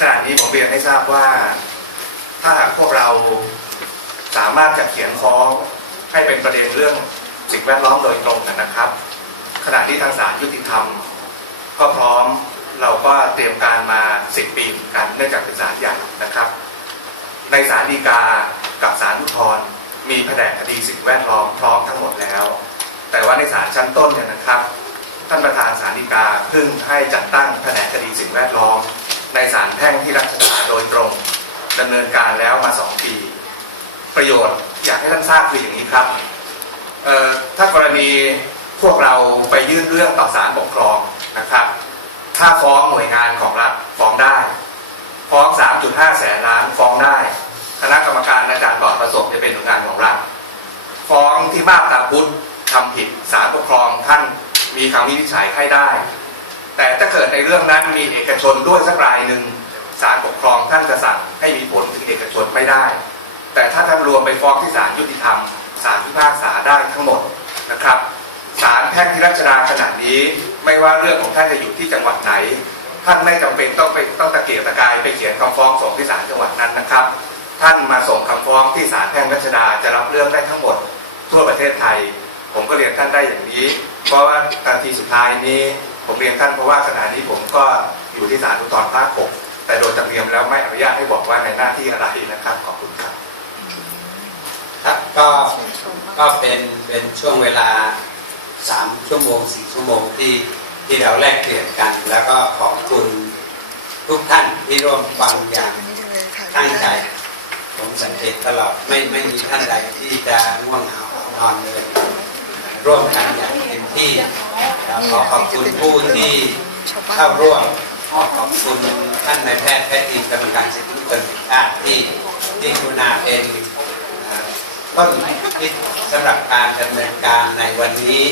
ขณะนี้ผมเรียนให้ทราบว่า ถ้าหากพวกเราสามารถจะเขียนฟ้องให้เป็นประเด็นเรื่องสิ่งแวดล้อมโดยตรงนะครับ ขณะที่ทางศาลยุติธรรม ก็พร้อมเราก็เตรียมการมา 10 ปีกันเนื่องจากเป็นศาลใหญ่นะครับ ในศาลฎีกากับศาลอุทธรมีแผนกคดีสิ่งแวดล้อมพร้อมทั้งหมดแล้ว แต่ว่าในศาลชั้นต้นเนี่ยนะครับ ท่านประธานศาลฎีกาเพิ่งให้จัดตั้งแผนกคดีสิ่งแวดล้อม ในศาลแพ่งที่รัชดาโดยตรงดำเนินการแล้วมา 2 ปี ประโยชน์อยากให้ท่านทราบคืออย่างนี้ครับถ้ากรณีพวกเราไปยื่นเรื่องต่อศาลปกครองนะครับ ถ้าฟ้องหน่วยงานของรัฐฟ้องได้ ฟ้อง 3.5 แสนล้านฟ้องได้ คณะกรรมการอาจารย์ปลอดประสบจะเป็นหน่วยงานของรัฐ ฟ้องที่มาตาพุทธทำผิดศาลปกครองท่านมีคำวินิจฉัยให้ได้ ในเรื่องนั้นมีเอกชนด้วยสักรายหนึ่งศาลปกครองท่านจะสั่งให้มีผลถึงเอกชนไม่ได้ แต่ถ้าท่านรวมไปฟ้องที่ศาลยุติธรรมศาลพิพากษาได้ทั้งหมดนะครับศาลแพ่งที่รัชดาขนาดนี้ ไม่ว่าเรื่องของท่านจะอยู่ที่จังหวัดไหน ท่านไม่จำเป็นต้องไปต้องตะเกียกตะกายไปเขียนคำฟ้องส่งที่ศาลจังหวัดนั้นนะครับ ท่านมาส่งคำฟ้องที่ศาลแพ่งรัชดาจะรับเรื่องได้ทั้งหมด ทั่วประเทศไทย ผมก็เรียนท่านได้อย่างนี้ เพราะว่านาทีสุดท้ายนี้ ผมเรียนท่านเพราะว่าขณะนี้ผมก็อยู่ที่ศาลอุทธรณภาคหกแต่โดยจำเนียมแล้วไม่อนุญาตให้บอกว่าในหน้าที่อะไรนะครับขอบคุณครับครับก็ก็เป็นเป็นช่วงเวลาสามชั่วโมงสี่ชั่วโมงที่ที่เราแลกเปลี่ยนกัน แล้วก็ขอบคุณทุกท่านที่ร่วมฟังอย่างตั้งใจ ผมสังเกตตลอดไม่ไม่มีท่านใดที่จะง่วงเหงาหานอนเลย ร่วมกันอย่างเต็มที่ ขอขอบคุณผู้ที่เข้าร่วมขอขอบคุณท่านนายแพทย์แพทย์ทีมกรรมการสิทธิมนุษยชาติที่ที่กรุณาเป็นต้นคิดสำหรับการดำเนินการในวันนี้